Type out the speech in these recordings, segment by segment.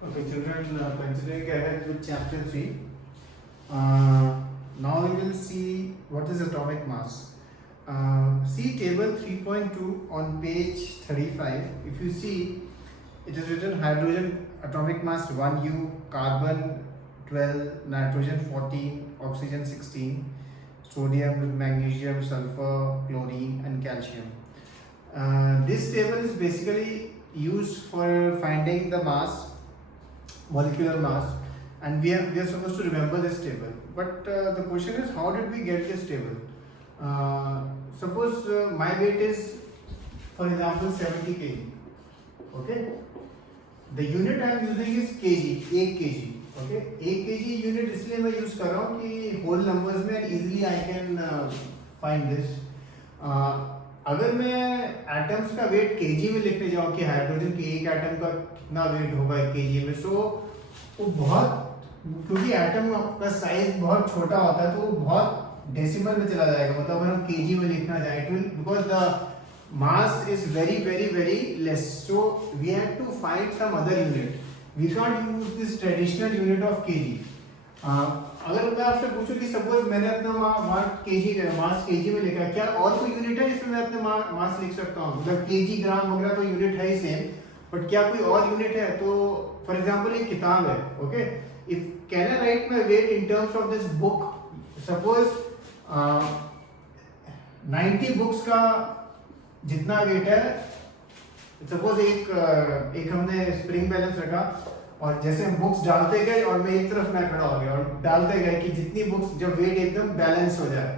Okay, children, continuing ahead with chapter 3. Now we will see what is atomic mass. See table 3.2 on page 35. If you see, it is written hydrogen atomic mass 1U, carbon 12, nitrogen 14, oxygen 16, sodium, magnesium, sulfur, chlorine, and calcium. This table is basically used for finding the mass, molecular mass, and we are supposed to remember this table. But the question is, how did we get this table? Suppose my weight is, for example, 70 kg. Okay, the unit I am using is kg, 1 kg. Okay, 1 kg unit इसलिए मैं use कर रहा हूँ कि whole numbers में easily I can find this. अगर मैं atoms का वेट केजी में लिखने जाऊँ कि हाइड्रोजन के एक एटम का कितना वेट होगा केजी में, सो वो बहुत, क्योंकि एटम का साइज बहुत छोटा होता है तो वो बहुत डेसिमल में चला जाएगा. मतलब अगर हम केजी में लिखना चाहें, it will, because the mass is very less, so we have to find some other unit. We can't use this traditional unit of kg. अगर मैं आपसे पूछूं कि सपोज मैंने अपना मास केजी में लिखा है, क्या और कोई यूनिट है जिसमें मैं अपने मास लिख सकता हूँ? मतलब केजी, ग्राम वगैरह तो यूनिट है ही सेम, बट क्या कोई और यूनिट है? तो फॉर एग्जांपल एक किताब है, okay, if can I right my weight in terms of this book, suppose 90 books का जितना वेट है, सपोज एक हमने स्प्रिंग बैलेंस रखा और जैसे हम बुक्स डालते गए और मैं एक तरफ मैं खड़ा हो गया और डालते गए कि जितनी बुक्स, जब वेट एकदम बैलेंस हो जाए,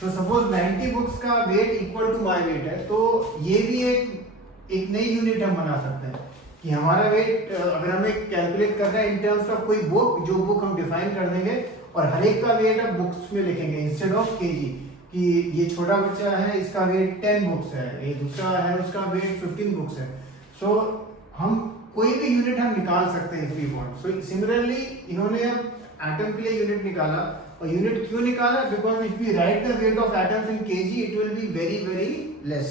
तो सपोज 90 बुक्स का weight equal to my weight है, तो ये भी एक नई यूनिट हम बना सकते हैं कि हमारा वेट, अगर हमें कैलकुलेट करना है इन टर्म्स ऑफ कोई बुक, जो बुक हम डिफाइन कर देंगे और हर एक का वेट अब बुक्स में लिखेंगे इंस्टेड ऑफ केजी, कि ये छोटा बच्चा है, इसका वेट 10 बुक्स है, ये दूसरा है, उसका वेट 15 बुक्स है. सो हम कोई भी यूनिट हम निकाल सकते हैं if we want. So similarly इन्होंने अब एटम के लिए यूनिट निकाला, और यूनिट क्यों निकाला? Because if we write the weight of atoms in KG it will be very less.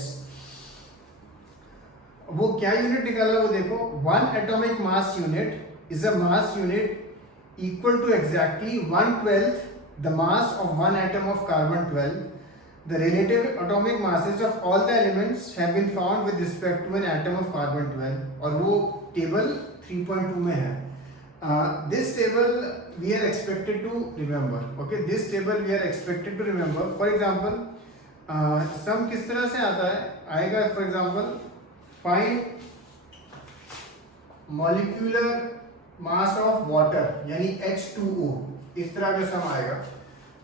वो क्या यूनिट निकाला वो देखो. 1 atomic mass unit is a mass unit equal to exactly 1/12 the mass of one atom of carbon 12. The relative atomic masses of all the elements have been found with respect to an atom of carbon 12. और वो table 3.2 में है. This table we are expected to remember. Okay, this table we are expected to remember. For example, sum किस तरह से आता है? आएगा for example, find molecular mass of water यानी H2O, इस तरह का सम आएगा.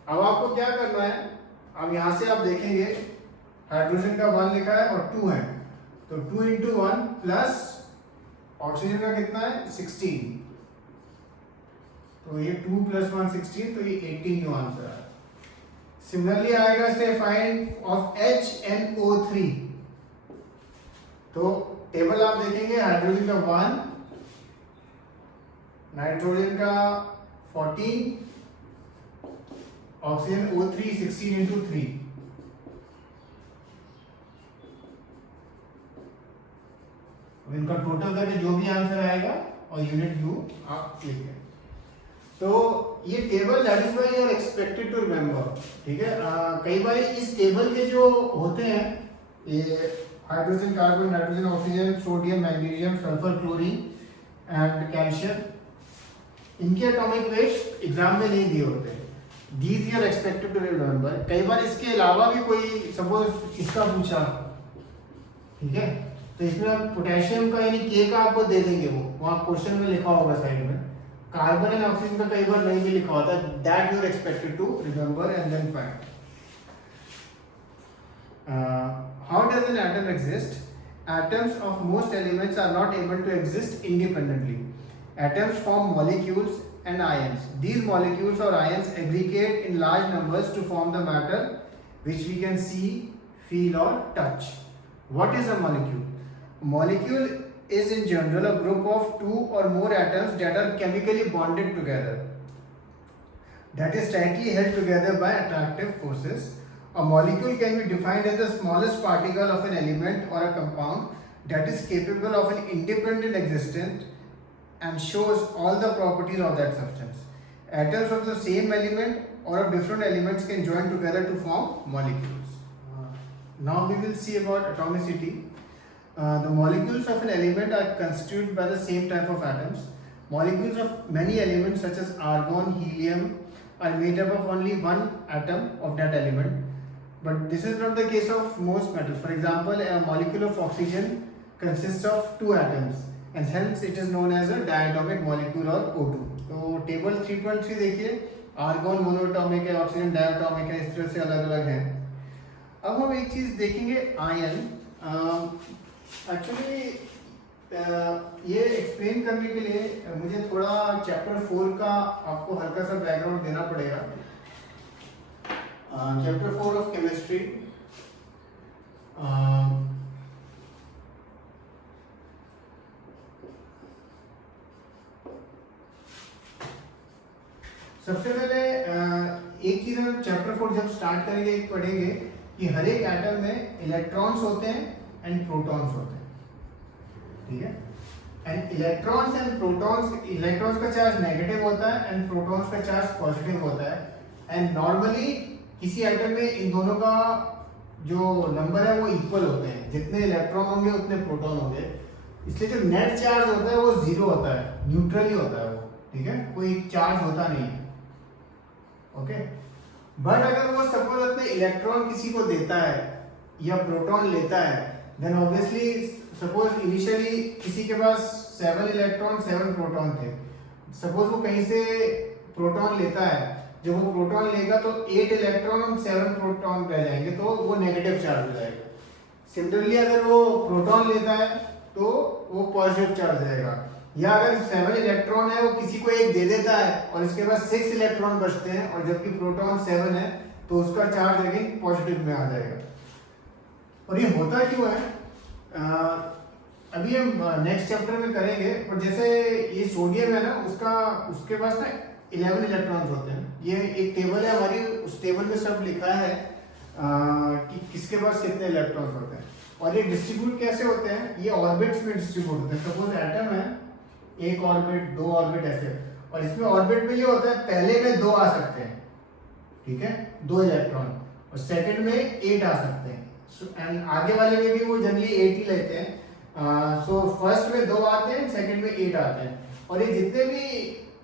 अब आपको क्या करना है? अब यहां से आप देखेंगे हाइड्रोजन का 1 लिखा है और 2 है, तो 2 into 1 प्लस ऑक्सीजन का कितना है 16, तो ये 2 + 1 16, तो ये 18 जो आंसर है. सिमिलरली आएगा से फाइंड ऑफ HNO3, तो टेबल आप देखेंगे हाइड्रोजन का 1, नाइट्रोजन का 14, ऑक्सीजन O3 16 into 3. अब इनका टोटल करके जो भी आंसर आएगा और यूनिट यू आप लिखें. तो ये table that is why you are expected to remember. ठीक है, कई बार इस टेबल के जो होते हैं, ये hydrogen, carbon, nitrogen, oxygen, sodium, magnesium, sulphur, chlorine and calcium, इनके एटॉमिक वेट एग्जाम में नहीं दिए होते. These you are expected to remember. कई बार इसके अलावा भी कोई, सपोज इसका पूछा, ठीक है, तो इसमें हम पोटेशियम का यानी के का आपको दे देंगे, वो वहाँ क्वेश्चन में लिखा होगा साइड में. कार्बन एंड ऑक्सीजन का कई बार नहीं भी लिखा होता. That you are expected to remember and then find. How does an atom exist? Atoms of most elements are not able to exist independently. Atoms form molecules and ions. These molecules or ions aggregate in large numbers to form the matter which we can see, feel or touch. What is a molecule? A molecule is in general a group of 2 or more atoms that are chemically bonded together, that is tightly held together by attractive forces. A molecule can be defined as the smallest particle of an element or a compound that is capable of an independent existence and shows all the properties of that substance. Atoms of the same element or of different elements can join together to form molecules. Now we will see about atomicity. The molecules of an element are constituted by the same type of atoms. Molecules of many elements such as argon, helium are made up of only one atom of that element. But this is not the case of most metals. For example, a molecule of oxygen consists of two atoms and hence it is known as a diatomic molecule or O2. तो table 3.3 देखिए, argon monoatomic है, oxygen diatomic है, इस तरह से अलग अलग है. अब हम एक चीज देखेंगे आयन. एक्चुअली ये एक्सप्लेन करने के लिए मुझे थोड़ा चैप्टर 4 का आपको हल्का सा बैकग्राउंड देना पड़ेगा. Chapter 4 of chemistry. सबसे पहले एक चीज हम चैप्टर 4 जब स्टार्ट करेंगे पढ़ेंगे कि हर एक एटम में इलेक्ट्रॉन्स होते हैं एंड प्रोटॉन्स होते हैं. ठीक है. And electrons and protons, electrons का चार्ज नेगेटिव होता है एंड प्रोटॉन्स का चार्ज पॉजिटिव होता है. एंड नॉर्मली किसी एटम में इन दोनों का जो नंबर है वो इक्वल होते हैं. जितने इलेक्ट्रॉन होंगे उतने प्रोटॉन होंगे. इसलिए जो नेट चार्ज होता है वो जीरो होता है, न्यूट्रल ही होता है वो. ठीक है, कोई चार्ज होता नहीं है. ओके. बट अगर वो सपोज अपने इलेक्ट्रॉन किसी को देता है या प्रोटॉन लेता है, देन ऑब्वियसली सपोज इनिशियली किसी के पास 7 इलेक्ट्रॉन 7 प्रोटॉन थे. सपोज वो कहीं से प्रोटॉन लेता है, जब वो प्रोटॉन लेगा तो 8 इलेक्ट्रॉन और 7 प्रोटॉन रह जाएंगे, तो वो नेगेटिव चार्ज हो जाएगा. सिमिलरली अगर वो प्रोटॉन लेता है तो वो पॉजिटिव चार्ज रहेगा. या अगर 7 इलेक्ट्रॉन है वो किसी को एक दे देता है और इसके बाद 6 इलेक्ट्रॉन बचते हैं और जबकि प्रोटॉन 7 है तो उसका चार्ज अगेन पॉजिटिव में आ जाएगा. और ये होता क्यों है अभी हम नेक्स्ट चैप्टर में करेंगे. पर जैसे ये सोडियम है ना, उसके पास ना 11 इलेक्ट्रॉन्स होते हैं. ये एक टेबल है हमारी, उस टेबल में सब लिखा है कि किसके पास कितने इलेक्ट्रॉन्स होते हैं. और ये डिस्ट्रीब्यूट कैसे होते हैं, ये ऑर्बिट्स में डिस्ट्रीब्यूट होते हैं. सपोज एटम है, एक ऑर्बिट, 2 ऑर्बिट ऐसे. और इसमें ऑर्बिट में ये होता है पहले में 2 आ सकते हैं. ठीक है, 2 इलेक्ट्रॉन. और सेकंड में 8 आ सकते हैं. एंड आगे वाले में भी वो जनरली 8 ही लेते हैं. सो फर्स्ट में 2 आते हैं, सेकंड में 8 आते हैं. और ये जितने भी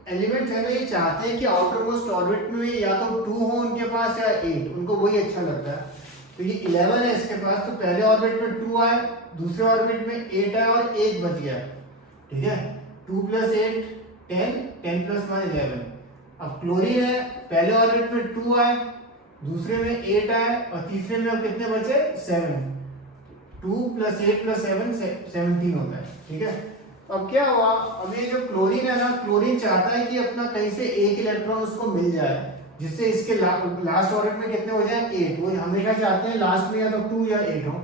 एलिमेंट्स है ना, ये चाहते हैं कि आउटर मोस्ट ऑर्बिट में या तो 2 हो उनके पास या 8. उनको वही अच्छा लगता है. तो ये 11 है इसके पास, तो पहले ऑर्बिट में 2 आए, दूसरे ऑर्बिट में 8 आए और 1 बच गया. ठीक है, 2 + 8 10, 10 + 1 11. अब क्लोरीन है, पहले ऑर्बिट में 2 आए, दूसरे में 8 आए और तीसरे में अब कितने बचे 7. 2 + 8 + 7 17 होता है. ठीक है. अब क्या हुआ, अब ये जो क्लोरीन है ना, क्लोरीन चाहता है कि अपना कहीं से एक इलेक्ट्रॉन उसको मिल जाए जिससे इसके लास्ट ऑर्बिट में कितने हो जाए 8. वो हमेशा चाहते हैं लास्ट में या तो 2 या 8 हो.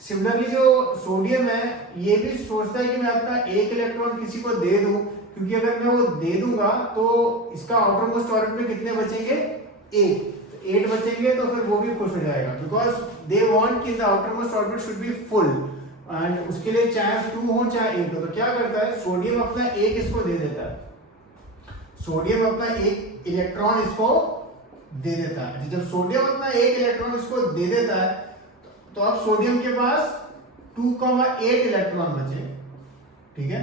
सिमिलरली जो सोडियम है ये भी सोचता है कि मैं अपना एक इलेक्ट्रॉन किसी को दे दूं, क्योंकि अगर मैं वो दे दूंगा तो इसका आउटर मोस्ट ऑर्बिट में कितने बचेंगे 8 बचेंगे, तो फिर वो भी खुश हो जाएगा. बिकॉज दे वांट कि the outer most orbit should be full. And उसके लिए चाहे 2 हो चाहे 8 हो. तो क्या करता है, सोडियम अपना एक इसको दे देता है. सोडियम अपना एक इलेक्ट्रॉन इसको दे देता है. जब सोडियम अपना एक इलेक्ट्रॉन इसको दे देता है तो अब सोडियम के पास 2,8 इलेक्ट्रॉन बचे. ठीक है.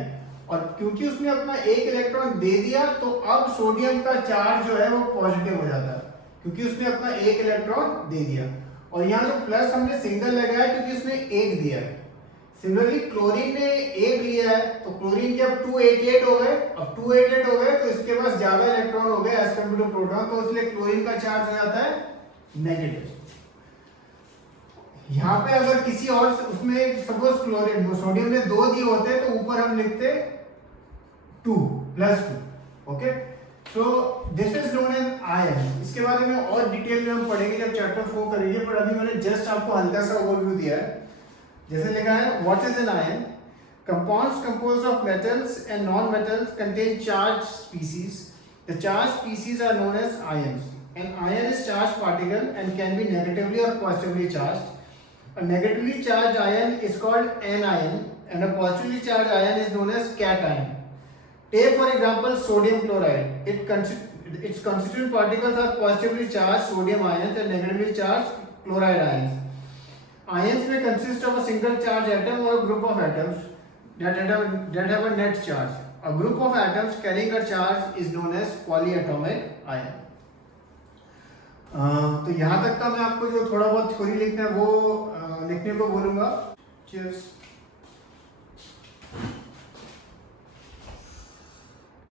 और क्योंकि उसने अपना एक इलेक्ट्रॉन दे दिया तो अब सोडियम का चार्ज जो है वो पॉजिटिव हो जाता है, क्योंकि उसने अपना एक इलेक्ट्रॉन दे दिया. और यहाँ जो प्लस हमने सिंगल लगाया क्योंकि उसने एक दिया है. सिमिलरली क्लोरीन ने एक लिया है तो क्लोरीन के अब 288 हो गए. अब 288 हो गए तो इसके पास ज्यादा इलेक्ट्रॉन हो गए एज कम्पेयर टू प्रोटॉन, तो इसलिए क्लोरीन का चार्ज हो जाता है नेगेटिव. यहाँ पे अगर किसी और उसमें सपोज क्लोरीन सोडियम ने 2 दिए होते तो ऊपर हम लिखते 2 + 2. Okay. So this is known as ion. इसके बारे में और डिटेल में हम पढ़ेंगे जब चैप्टर 4 करेंगे, पर अभी मैंने जस्ट आपको हल्का सा ओवरव्यू दिया है. जैसे लिखा है what is an ion. Compounds composed of metals and non-metals contain charged species. The charged species are known as ions. An ion is charged particle and can be negatively or positively charged. A negatively charged ion is called anion and a positively charged ion is known as cation. Take for example sodium chloride. Its constituent particles are positively charged sodium ions and negatively charged chloride ions. Ions may consist of a single charge atom or a group of atoms that have a net charge. A group of atoms carrying a charge is known as polyatomic ion. तो यहाँ तक का मैं आपको जो थोड़ा बहुत theory लिखना है वो लिखने को बोलूँगा. Cheers.